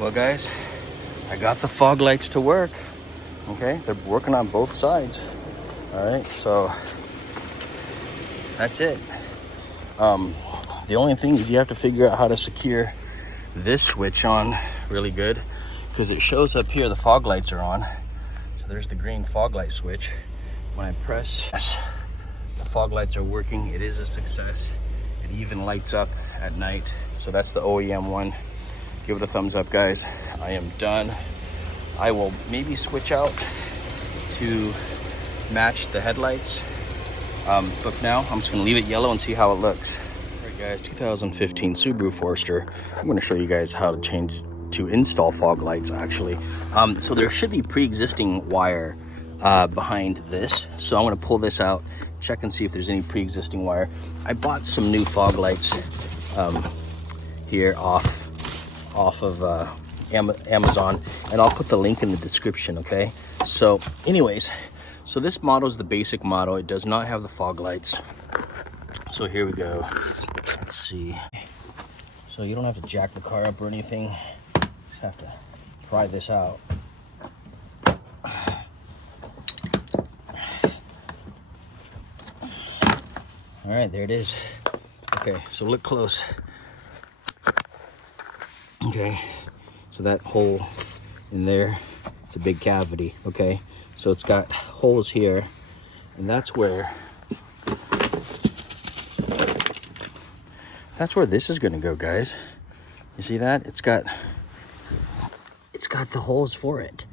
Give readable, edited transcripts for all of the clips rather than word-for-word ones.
Well guys, I got the fog lights to work. Okay, they're working on both sides. All right, so that's it. The only thing is you have to figure out how to secure this switch on really good, because it shows up here the fog lights are on. So there's the green fog light switch. When I press, yes, the fog lights are working. It is a success. It even lights up at night. So that's the OEM one. Give it a thumbs up, guys. I am done. I will maybe switch out to match the headlights. But for now, I'm just gonna leave it yellow and see how it looks. All right, guys, 2015 Subaru Forester. I'm gonna show you guys how to install fog lights, actually. So there should be pre-existing wire behind this. So I'm gonna pull this out, check and see if there's any pre-existing wire. I bought some new fog lights here off of Amazon, and I'll put the link in the description, okay? So anyways, so this model is the basic model. It does not have the fog lights. So here we go. Let's see. So you don't have to jack the car up or anything. Just have to pry this out. All right, there it is. Okay, so look close. Okay, so that hole in there, it's a big cavity, okay? So it's got holes here, and that's where this is gonna go, guys. You see that? It's got the holes for it.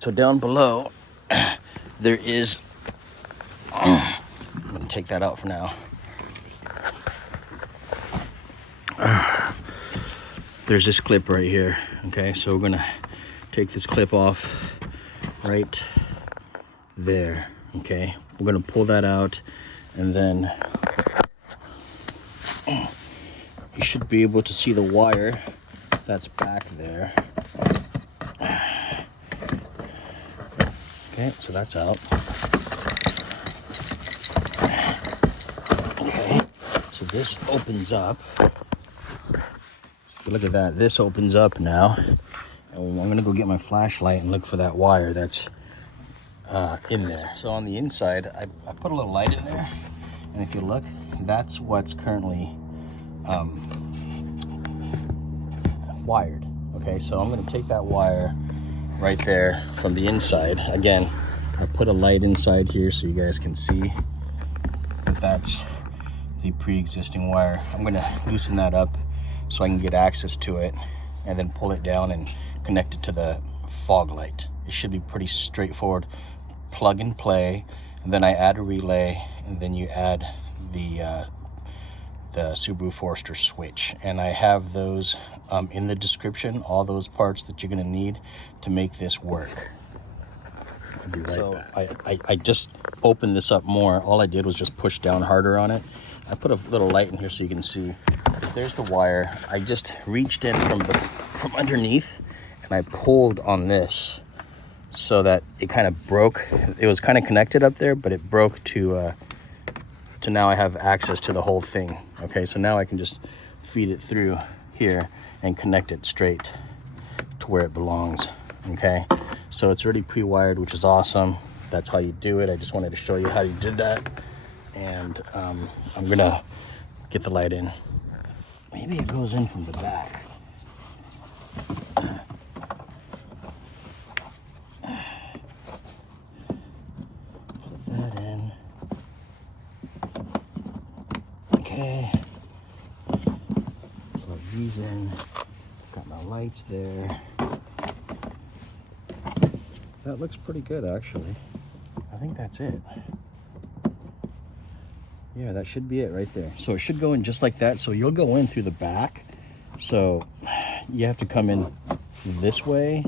So down below, there is, I'm gonna take that out for now. There's this clip right here, okay? So we're gonna take this clip off right there, okay? We're gonna pull that out, and then you should be able to see the wire that's back there. Okay, so that's out. Okay, so this opens up. So look at that, this opens up now. And I'm gonna go get my flashlight and look for that wire that's in there. So on the inside, I put a little light in there, and if you look, that's what's currently wired. Okay, so I'm gonna take that wire right there from the inside. Again, I put a light inside here so you guys can see that that's the pre-existing wire. I'm gonna loosen that up so I can get access to it, and then pull it down and connect it to the fog light. It should be pretty straightforward. Plug and play, and then I add a relay, and then you add the Subaru Forester switch. And I have those in the description, all those parts that you're gonna need to make this work. I'll be right back. I just opened this up more. All I did was just push down harder on it. I put a little light in here so you can see. But there's the wire. I just reached in from underneath, and I pulled on this so that it kind of broke. It was kind of connected up there, but it broke to now I have access to the whole thing. Okay, so now I can just feed it through here and connect it straight to where it belongs. Okay, so it's already pre-wired, which is awesome. That's how you do it. I just wanted to show you how you did that. And I'm gonna get the light in. Maybe it goes in from the back. Put that in. Okay. Plug these in. Got my lights there. That looks pretty good, actually. I think that's it. Yeah, that should be it right there. So it should go in just like that. So you'll go in through the back. So you have to come in this way,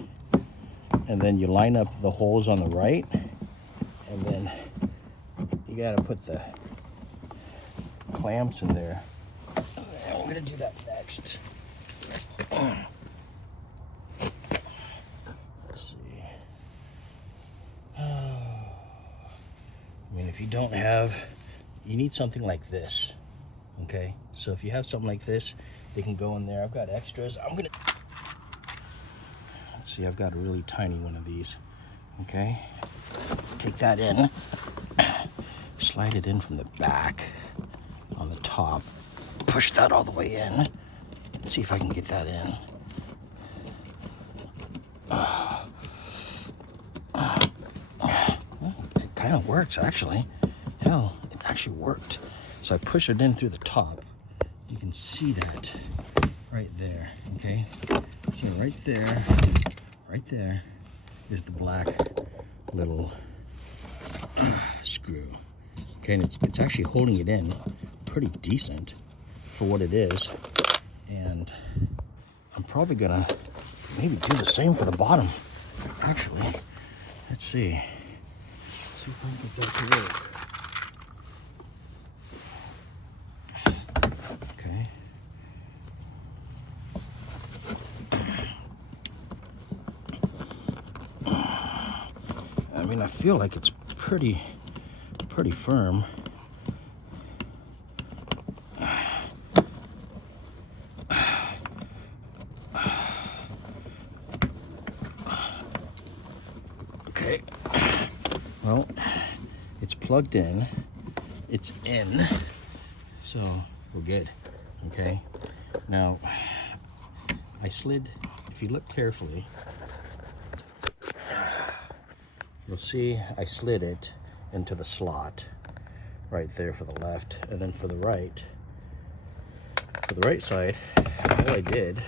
and then you line up the holes on the right, and then you gotta put the clamps in there. And we're gonna do that next. Let's see. I mean, if you don't have, you need something like this, okay? So if you have something like this, they can go in there. I've got extras. See, I've got a really tiny one of these. Okay, take that in, slide it in from the back on the top, push that all the way in. Let's see if I can get that in. It kind of works, actually. Hell, it actually worked. So I push it in through the top. You can see that right there, okay? So right there is the black little screw. Okay, and it's actually holding it in pretty decent for what it is. And I'm probably gonna maybe do the same for the bottom. Actually, let's see. See if I can get that to work. Okay. I mean, I feel like it's pretty firm. Okay, well, it's plugged in, it's in, so we're good. Okay, now I slid, if you look carefully, you'll see I slid it into the slot right there for the left, and then for the right side, all I did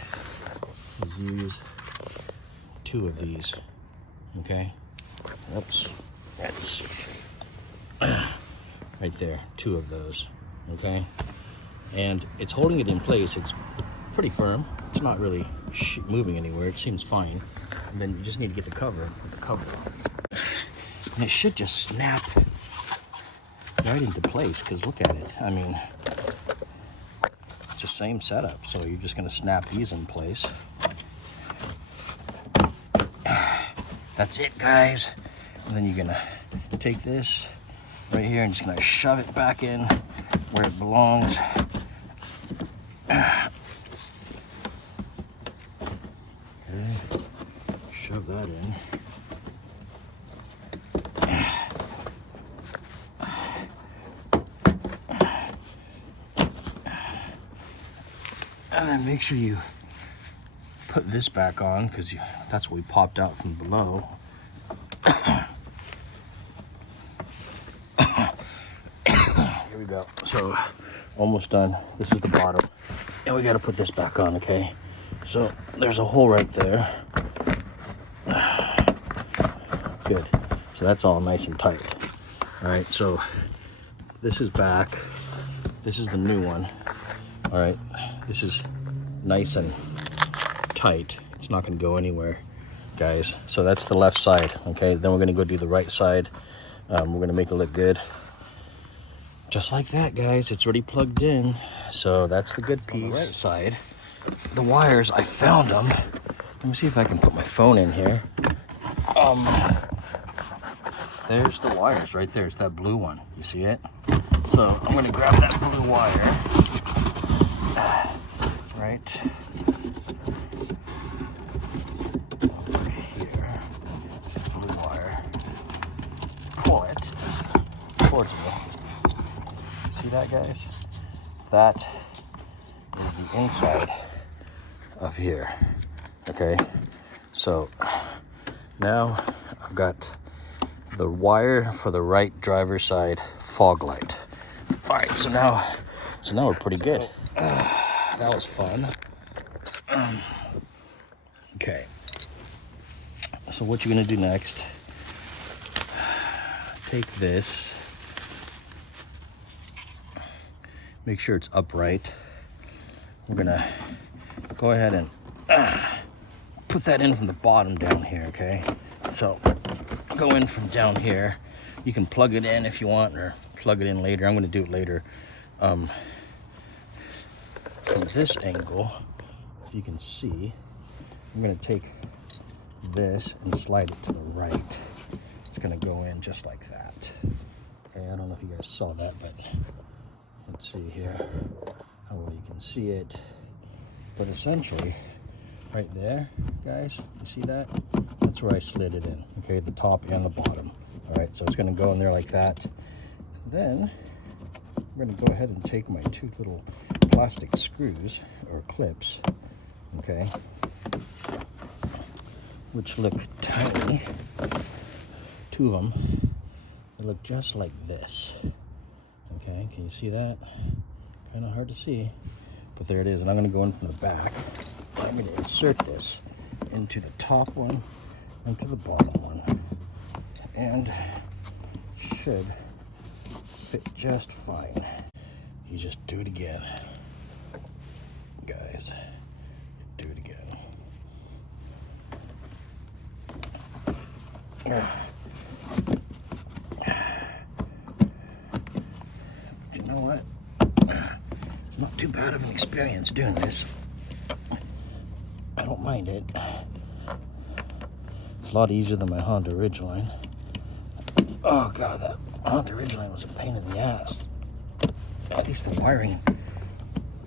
was use 2 of these. Okay, whoops, that's right there, 2 of those. Okay, and it's holding it in place. It's pretty firm. It's not really moving anywhere. It seems fine. And then you just need to get the cover, put the cover on. And it should just snap right into place, because look at it. I mean, it's the same setup. So you're just gonna snap these in place. That's it, guys. And then you're gonna take this right here and just gonna shove it back in where it belongs. Okay. Shove that in. And then make sure you put this back on, because that's what we popped out from below. Here we go. So almost done. This is the bottom, and we got to put this back on. Okay, so there's a hole right there. Good. So that's all nice and tight. All right, so this is back. This is the new one. All right, this is nice and tight. It's not going to go anywhere, guys. So that's the left side. Okay, then we're going to go do the right side. We're going to make it look good, just like that, guys. It's already plugged in, so that's the good piece. On the right side, the wires, I found them. Let me see if I can put my phone in here. There's the wires right there. It's that blue one. You see it? So I'm going to grab that blue wire. Right over here, blue wire. Pull it towards me. See that, guys? That is the inside of here. Okay, so now I've got the wire for the right driver's side fog light. All right, so now we're pretty good. That was fun. Okay. So what you're gonna do next, take this, make sure it's upright. We're gonna go ahead and put that in from the bottom down here, okay? So go in from down here. You can plug it in if you want, or plug it in later. I'm gonna do it later. From this angle, if you can see, I'm going to take this and slide it to the right. It's going to go in just like that. Okay, I don't know if you guys saw that, but let's see here how well you can see it. But essentially, right there, guys. You see that? That's where I slid it in, okay, the top and the bottom. All right, so it's gonna go in there like that. Then I'm gonna go ahead and take my 2 little plastic screws or clips, okay, which look tiny, 2 of them. They look just like this, okay, can you see that? Kind of hard to see, but there it is. And I'm gonna go in from the back. I'm gonna insert this into the top one, into the bottom one, and should fit just fine. You just do it again, guys. Do it again. You know what? It's not too bad of an experience doing this. I don't mind it. It's a lot easier than my Honda Ridgeline. Oh god, that Honda Ridgeline was a pain in the ass. At least the wiring.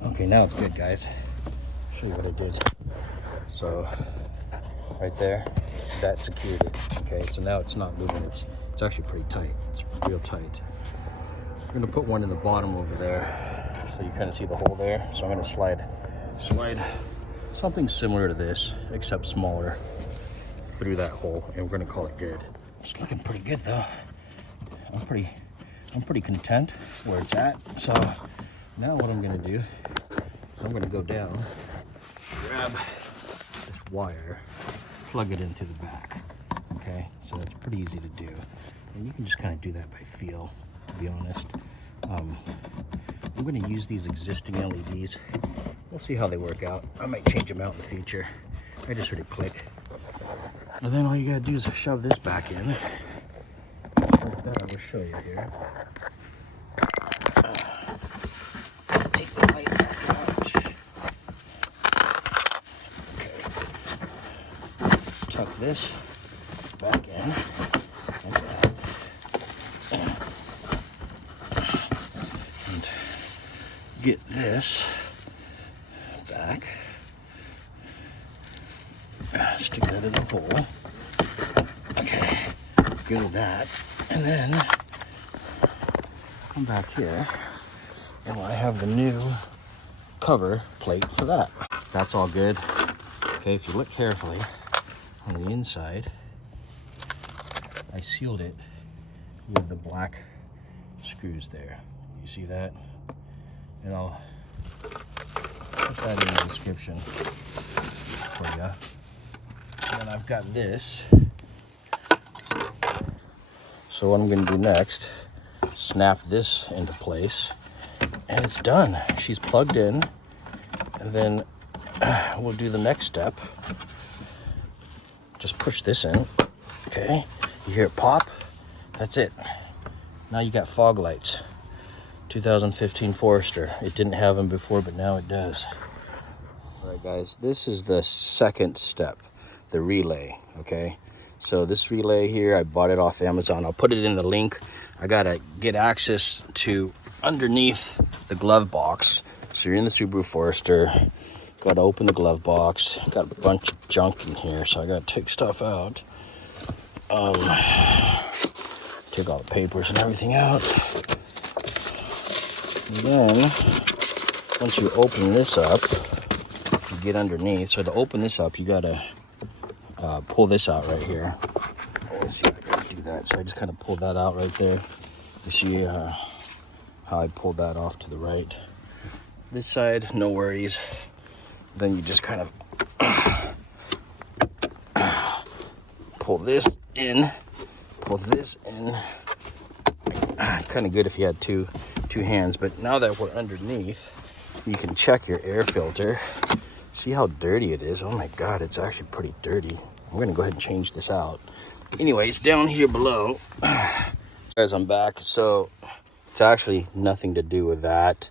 Okay, now it's good, guys. I'll show you what I did. So, right there, that secured it. Okay, so now it's not moving. It's actually pretty tight. It's real tight. I'm gonna put one in the bottom over there, so you kind of see the hole there. So I'm gonna slide something similar to this, except smaller, through that hole, and we're gonna call it good. It's looking pretty good though. I'm pretty content where it's at. So now what I'm gonna do is I'm gonna go down, grab this wire, plug it into the back. Okay, so that's pretty easy to do, and you can just kind of do that by feel, to be honest. I'm gonna use these existing LEDs. We'll see how they work out. I might change them out in the future. I just heard it click. And then all you gotta do is shove this back in. Like that, I will show you here. Take the light back out. Okay. Tuck this back in. Like that. And get this back. Stick that in the hole. Okay, good with that. And then come back here, and I have the new cover plate for that. That's all good. Okay, if you look carefully on the inside, I sealed it with the black screws there. You see that? And I'll put that in the description for you. And then I've got this. So what I'm going to do next, snap this into place, and it's done. She's plugged in, and then we'll do the next step. Just push this in, okay? You hear it pop? That's it. Now you got fog lights. 2015 Forester. It didn't have them before, but now it does. All right, guys, this is the second step, the relay, okay? So this relay here, I bought it off Amazon. I'll put it in the link. I gotta get access to underneath the glove box. So you're in the Subaru Forester, gotta open the glove box. Got a bunch of junk in here, so I gotta take stuff out. Take all the papers and everything out. And then, once you open this up, you get underneath. So to open this up, you gotta pull this out right here. Let's see if I can do that. So I just kind of pulled that out right there. You see how I pulled that off to the right. This side, no worries. Then you just kind of pull this in, pull this in. Kind of good if you had two hands, but now that we're underneath, you can check your air filter. See how dirty it is? Oh my God, it's actually pretty dirty. I'm gonna go ahead and change this out. Anyways, down here below, guys, I'm back. So it's actually nothing to do with that.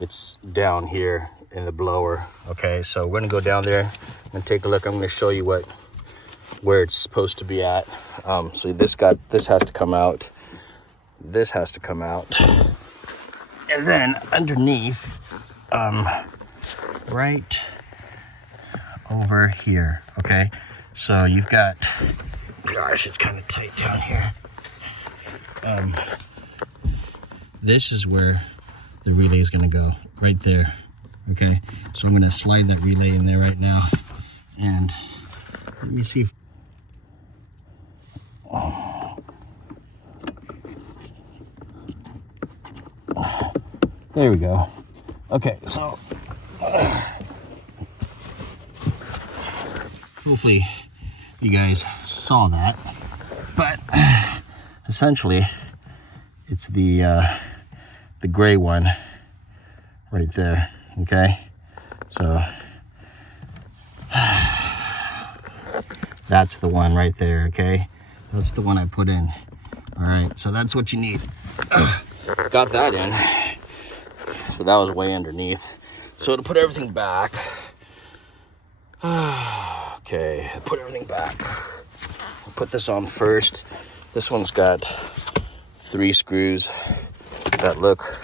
It's down here in the blower. Okay, so we're gonna go down there and take a look. I'm gonna show you where it's supposed to be at. So this has to come out. This has to come out. And then underneath, right over here, okay? So you've got, gosh, it's kind of tight down here. This is where the relay is gonna go, right there, okay? So I'm gonna slide that relay in there right now, and let me see if, there we go. Okay, so hopefully you guys saw that, but essentially it's the gray one right there, okay? So that's the one right there, okay? That's the one I put in. All right, so that's what you need. Got that in. So that was way underneath. So to put everything back, okay, put everything back. I'll put this on first. This one's got 3 screws that look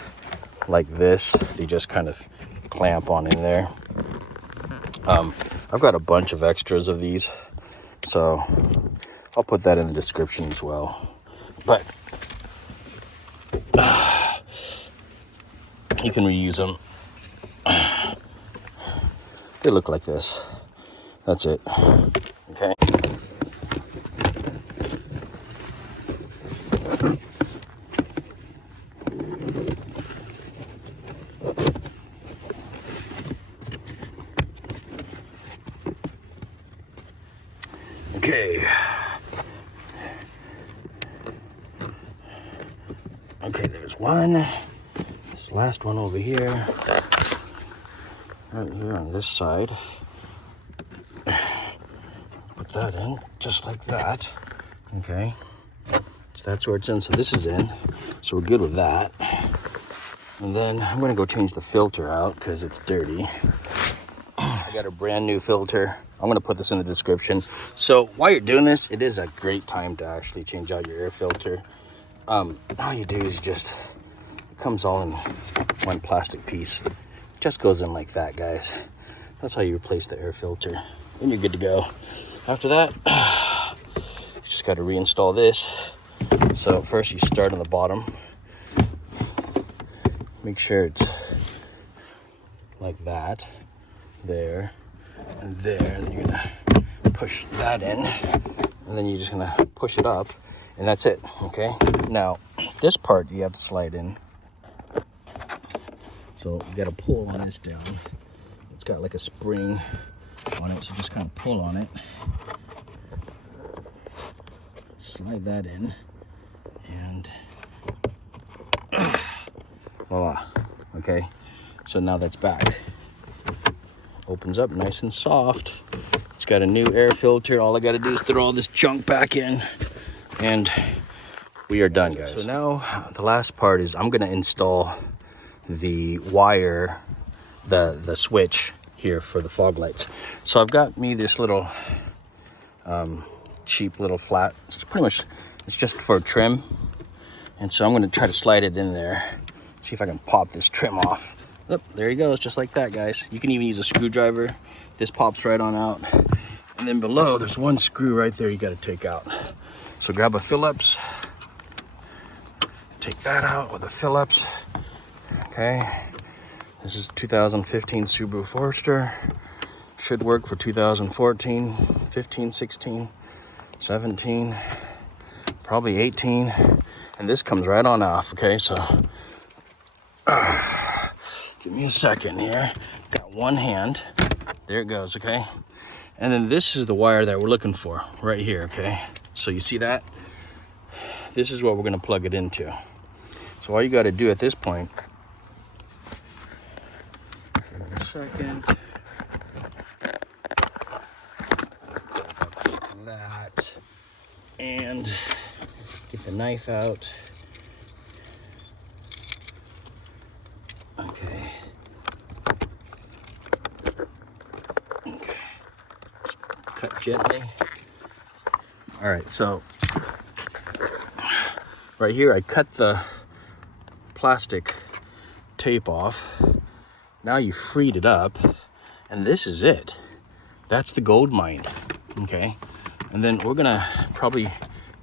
like this. They just kind of clamp on in there. I've got a bunch of extras of these, so I'll put that in the description as well. But you can reuse them. They look like this. That's it. Okay. Okay. Okay, there's one. This last one over here. Right here on this side. Put that in just like that. Okay. So that's where it's in. So this is in. So we're good with that. And then I'm gonna go change the filter out because it's dirty. I got a brand new filter. I'm gonna put this in the description. So while you're doing this, it is a great time to actually change out your air filter. All you do is just, it comes all in one plastic piece. It just goes in like that, guys. That's how you replace the air filter. And you're good to go. After that, you just gotta reinstall this. So first you start on the bottom. Make sure it's like that, there, and there. And then you're gonna push that in. And then you're just gonna push it up. And that's it, okay? Now, this part you have to slide in. So you gotta pull on this down. It's got like a spring on it, so just kind of pull on it. Slide that in, and voila, okay? So now that's back. Opens up nice and soft. It's got a new air filter. All I gotta do is throw all this junk back in, and we are done, guys. So now the last part is I'm gonna install the wire, the switch here for the fog lights. So I've got me this little cheap little flat. It's pretty much, it's just for trim. And so I'm gonna try to slide it in there. See if I can pop this trim off. Yep, there he goes, just like that, guys. You can even use a screwdriver. This pops right on out. And then below, there's one screw right there you gotta take out. So grab a Phillips. Take that out with a Phillips. Okay. This is 2015 Subaru FORESTER. Should work for 2014, 15, 16, 17, probably 18. And this comes right on off, okay? So give me a second here. Got one hand. There it goes, okay? And then this is the wire that we're looking for right here, okay? So you see that? This is what we're gonna plug it into. So all you gotta do at this point, second, that, and get the knife out. Okay. Okay. Cut gently. All right, so right here I cut the plastic tape off. Now you freed it up, and this is it. That's the gold mine, okay? And then we're gonna probably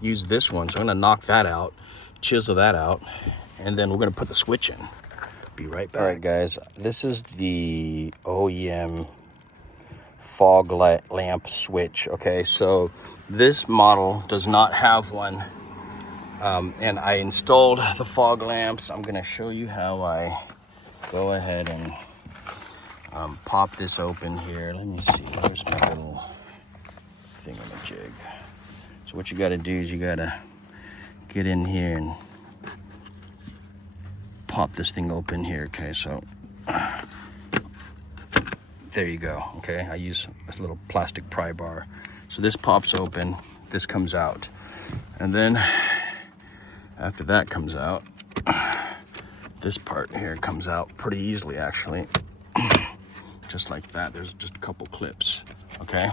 use this one. So I'm gonna knock that out, chisel that out, and then we're gonna put the switch in. Be right back. All right, guys, this is the OEM fog light lamp switch, okay? So this model does not have one. And I installed the fog lamps. I'm gonna show you how I go ahead and pop this open here. Let me see, there's my little thingamajig. So what you gotta do is you gotta get in here and pop this thing open here, okay? So there you go, okay? I use this little plastic pry bar. So this pops open, this comes out. And then after that comes out, this part here comes out pretty easily, actually. Just like that. There's just a couple clips, okay?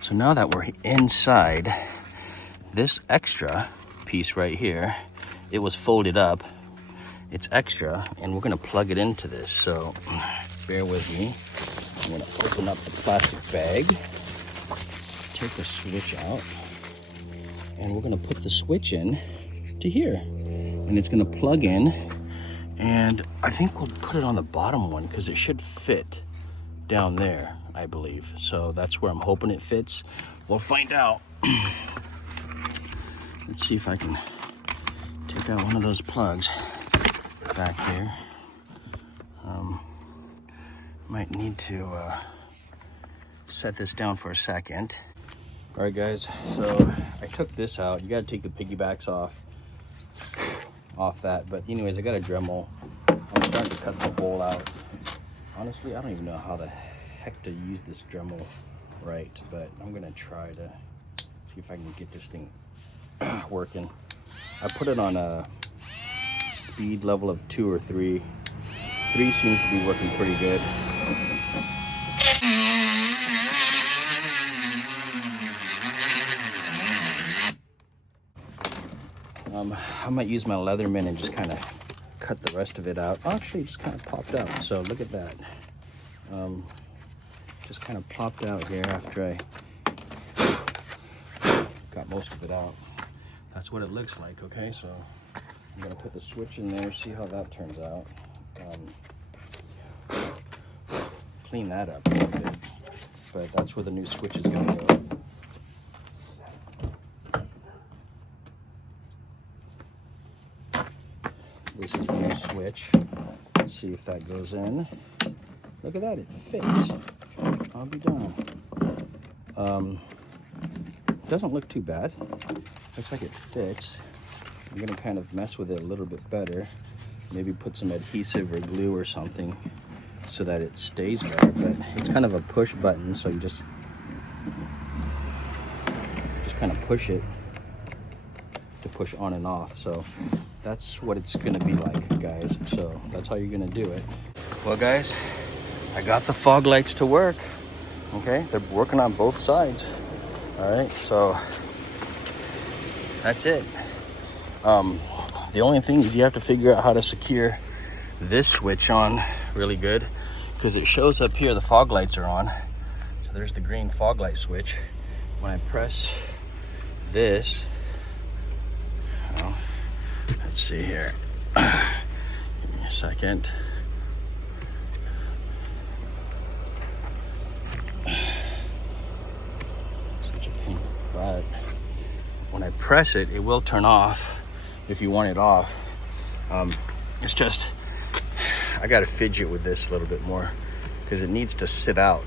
So now that we're inside, this extra piece right here, it was folded up. It's extra, and we're gonna plug it into this. So bear with me. I'm gonna open up the plastic bag, take the switch out, and we're gonna put the switch in to here, and it's gonna plug in, and I think we'll put it on the bottom one because it should fit down there, I believe. So that's where I'm hoping it fits. We'll find out. Let's see if I can take out one of those plugs back here. Might need to set this down for a second. All right, guys, so I took this out. You gotta take the piggybacks off that, but anyways, I got a Dremel. I'm starting to cut the bowl out. Honestly, I don't even know how the heck to use this Dremel right, but I'm gonna try to see if I can get this thing working. I put it on a speed level of 2 or 3. 3 seems to be working pretty good. I might use my Leatherman and just kind of cut the rest of it out. Actually, it just kind of popped out. So look at that. Just kind of popped out here after I got most of it out. That's what it looks like, okay? So I'm gonna put the switch in there, see how that turns out. Clean that up a little bit, but that's where the new switch is gonna go. This is the new switch. Let's see if that goes in. Look at that, it fits. I'll be done. Doesn't look too bad. Looks like it fits. I'm gonna kind of mess with it a little bit better. Maybe put some adhesive or glue or something so that it stays better, but it's kind of a push button, so you just kind of push it to push on and off. So that's what it's gonna be like, guys. So that's how you're gonna do it. Well, guys, I got the fog lights to work. Okay, they're working on both sides. All right, so that's it. The only thing is you have to figure out how to secure this switch on really good, because it shows up here the fog lights are on. So there's the green fog light switch. When I press this, well, let's see here. Give me a second. Such a pain, but when I press it, it will turn off if you want it off. It's just, I gotta fidget with this a little bit more because it needs to sit out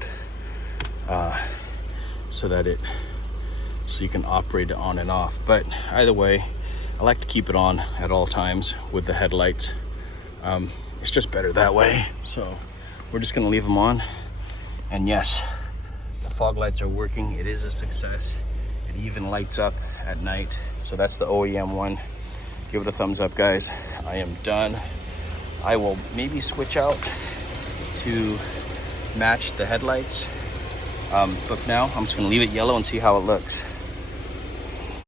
so you can operate it on and off. But either way, I like to keep it on at all times with the headlights. It's just better that way. So we're just gonna leave them on. And yes, the fog lights are working. It is a success. It even lights up at night. So that's the OEM one. Give it a thumbs up, guys. I am done. I will maybe switch out to match the headlights. But for now, I'm just gonna leave it yellow and see how it looks.